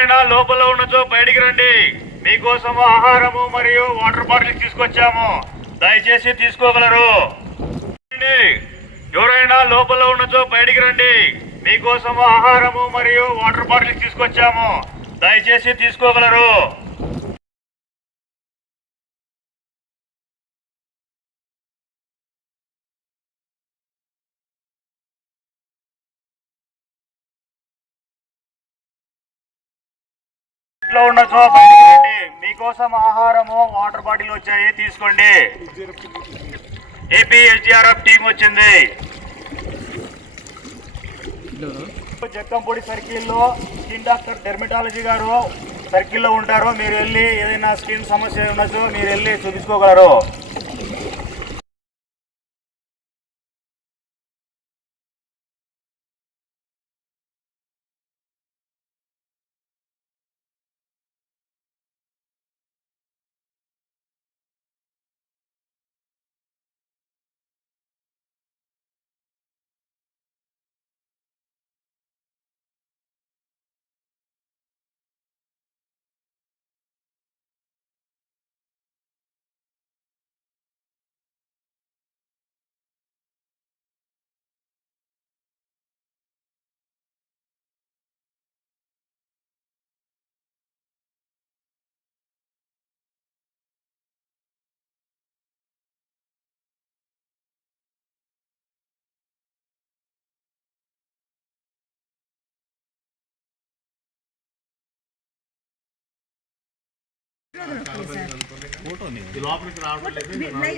ఎవరైనా లోపల ఉన్నచో బయటికి రండి. మీకోసం ఆహారము మరియు వాటర్ బాటిల్ తీసుకొచ్చాము. దయచేసి తీసుకోగలరు. ఎవరైనా లోపల ఉన్నచో బయటికి రండి. మీకోసం ఆహారము మరియు వాటర్ బాటిల్ తీసుకొచ్చాము. దయచేసి తీసుకోగలరు. ఇంట్లో ఉన్నచో బయటికి రండి. మీకోసం ఆహారము వాటర్ బాటిల్ వచ్చాయి. తీసుకోండి. ఏపీ ఎస్డిఆర్ఎఫ్ టీం వచ్చింది. జక్కంపూడి సర్కిల్లో స్కిన్ డాక్టర్ డెర్మటాలజీ గారు సర్కిల్లో ఉంటారు. మీరు వెళ్ళి ఏదైనా స్కిన్ సమస్య ఉండొచ్చు మీరు వెళ్ళి చూపించుకోగలరు.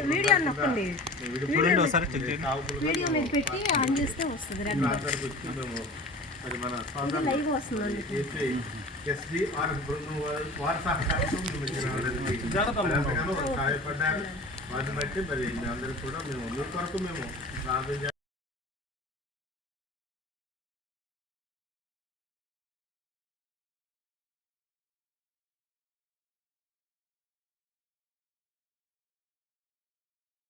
వీడియో నొక్కండి వీడియో మీరు పెట్టి ఆన్ చేస్తే వస్తుంది మన లైవ్ వస్తుందండి ఎస్డిఆర్ బృందం వారి వారి సహాయపడ్డారు వాటిని బట్టి మరి కూడా మేము అందరి కొరకు మేము